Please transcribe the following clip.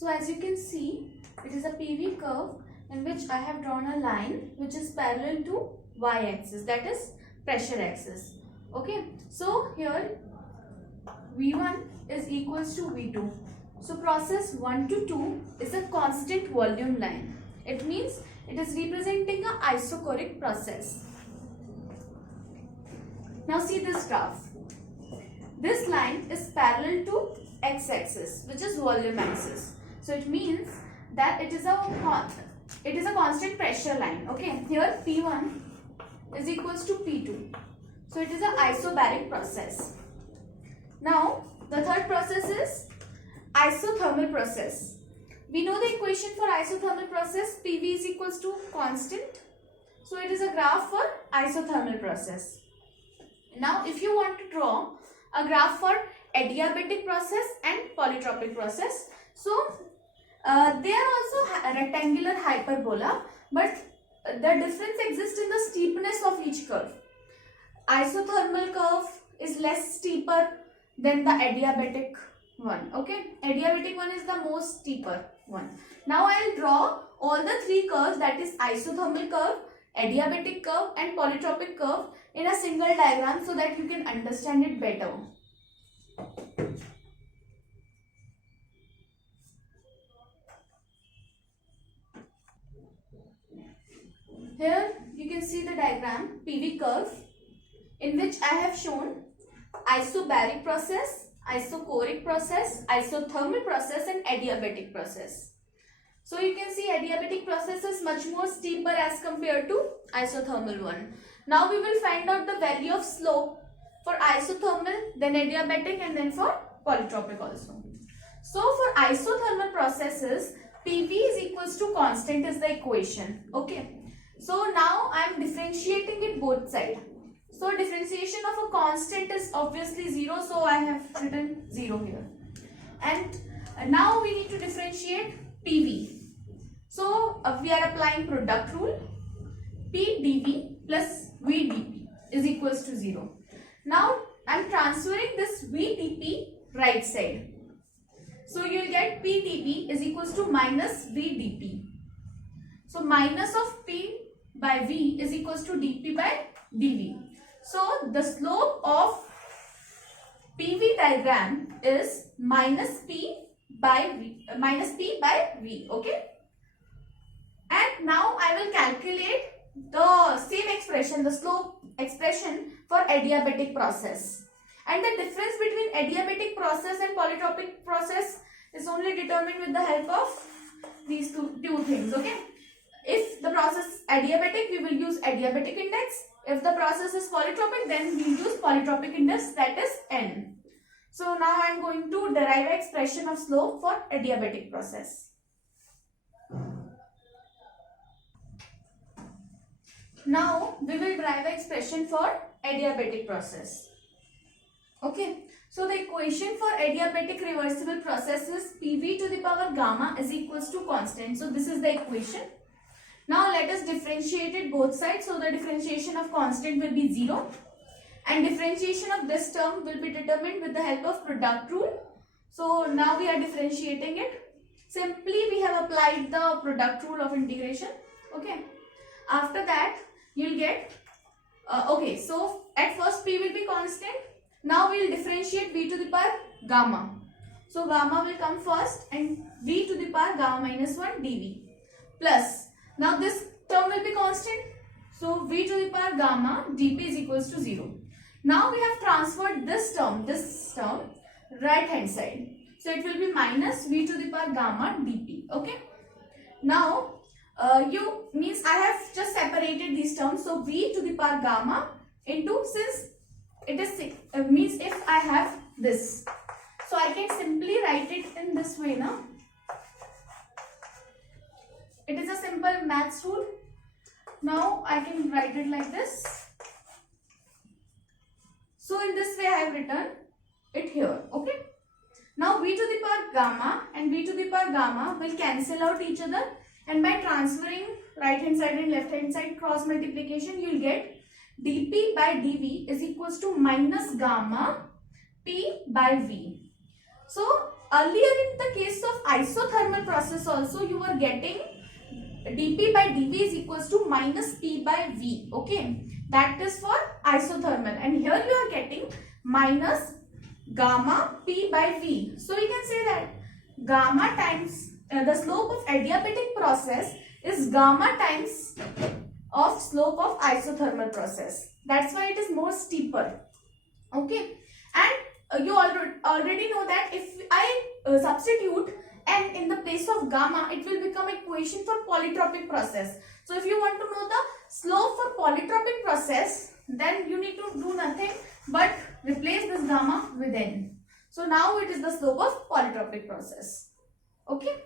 So as you can see, it is a PV curve in which I have drawn a line which is parallel to y-axis, that is pressure axis. Okay, so here V1 is equals to V2. So process 1 to 2 is a constant volume line. It means it is representing an isochoric process. Now see this graph. This line is parallel to x-axis, which is volume axis. So it means that it is a constant pressure line. Okay, here P1 is equals to P2. So it is an isobaric process. Now the third process is isothermal process. We know the equation for isothermal process. PV is equals to constant. So it is a graph for isothermal process. Now if you want to draw a graph for adiabatic process and polytropic process, so they are also rectangular hyperbola, but the difference exists in the steepness of each curve. Isothermal curve is less steeper than the adiabatic one. Okay, adiabatic one is the most steeper one. Now I will draw all the three curves, that is isothermal curve, adiabatic curve and polytropic curve, in a single diagram so that you can understand it better. Here you can see the diagram PV curve in which I have shown isobaric process, isochoric process, isothermal process and adiabatic process. So you can see adiabatic process is much more steeper as compared to isothermal one. Now we will find out the value of slope for isothermal, then adiabatic and then for polytropic also. So for isothermal processes, PV is equals to constant is the equation. Okay. So now I am differentiating it both sides. So differentiation of a constant is obviously 0. So I have written 0 here. And now we need to differentiate PV. So we are applying product rule. P dV plus V dP is equals to 0. Now I am transferring this V dP right side. So you will get P dV is equals to minus V dP. So minus of P by V is equals to dP by dV. So the slope of PV diagram is minus P by V. Okay. And now I will calculate the same expression, the slope expression for adiabatic process. And the difference between adiabatic process and polytropic process is only determined with the help of these two things. Okay. If the process is adiabatic, we will use adiabatic index. If the process is polytropic, then we use polytropic index, that is N. So now I am going to derive an expression of slope for adiabatic process. Now we will derive an expression for adiabatic process. Okay. So the equation for adiabatic reversible process is PV to the power gamma is equals to constant. So this is the equation. Now let us differentiate it both sides. So the differentiation of constant will be 0 and differentiation of this term will be determined with the help of product rule. So now we are differentiating it. Simply we have applied the product rule of integration. Okay. After that you will get, okay, so at first P will be constant. Now we will differentiate V to the power gamma. So gamma will come first and V to the power gamma minus 1 dV plus. Now this term will be constant. So V to the power gamma dP is equals to 0. Now we have transferred this term right hand side. So it will be minus V to the power gamma dP. Okay. Now means I have just separated these terms. So V to the power gamma into, since it is means if I have this. So I can simply write it in this way now. It is a simple maths rule. Now I can write it like this. So in this way I have written it here. Okay. Now V to the power gamma and V to the power gamma will cancel out each other, and by transferring right hand side and left hand side cross multiplication, you will get dP by dV is equals to minus gamma P by V. So earlier in the case of isothermal process also you were getting dP by dV is equals to minus P by V. Okay, that is for isothermal, and here you are getting minus gamma P by V. So we can say that gamma times the slope of adiabatic process is gamma times of slope of isothermal process. That's why it is more steeper. Okay, and you already know that if I substitute n in the place of gamma, it will become equation for polytropic process. So if you want to know the slope for polytropic process, then you need to do nothing but replace this gamma with n. So now it is the slope of polytropic process. Okay.